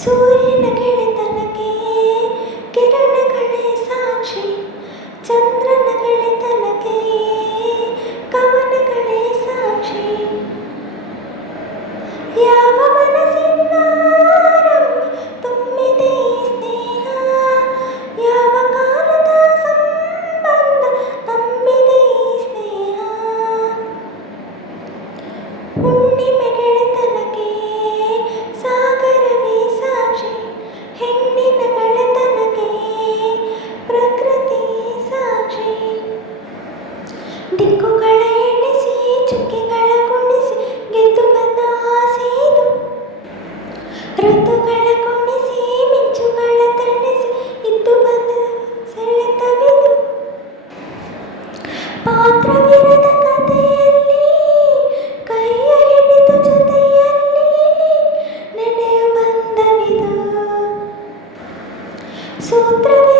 ಸೂರ್ಯನ ಗೆಳೆತನಕ್ಕೆ ಕಿರಣಗಳೇ ಸಾಕ್ಷಿ, ಚಂದ್ರನ ಗೆಳೆತನಕ್ಕೆ ಕವನಗಳೇ ಸಾಕ್ಷಿ. ಯಾವ ಮನಸ್ಸಿಂದ ತುಂಬಿದೆ ಸ್ನೇಹ, ಯಾವ ಕಾಲದ ಸಂಬಂಧ ನಂಬಿದೆ ಸ್ನೇಹ. ಹುಣ್ಣಿಮೆ ಗೆಳೆತನಕ್ಕೆ ಸಾಗರವೇ ಸಾಕ್ಷಿ, ಹೆಣ್ಣಿನ ಗೆಳೆತನಕ್ಕೆ ಪ್ರಕೃತಿ ಸಾಕ್ಷಿ. ದಿಕ್ಕುಗಳ ಎಣಿಸಿ ಚುಕ್ಕೆಗಳ ಗುಣಿಸಿ ಗೆದ್ದು ಬಂದ ಆಸೆದು, ಋತುಗಳ ಕುಣಿಸಿ ಮಿಂಚುಗಳ ತಣಿಸಿ ಇದ್ದು ಬಂದ ಸೆಳೆತವಿದು. ಪಾತ್ರವಿರದ ಕಥೆಯಲ್ಲಿ ಕೈಯ ಹಿಡಿದು ಜೊತೆಯಲ್ಲಿ ನೆನೆಯ ಬಂದವಿದು. ಸೂತ್ರವೇ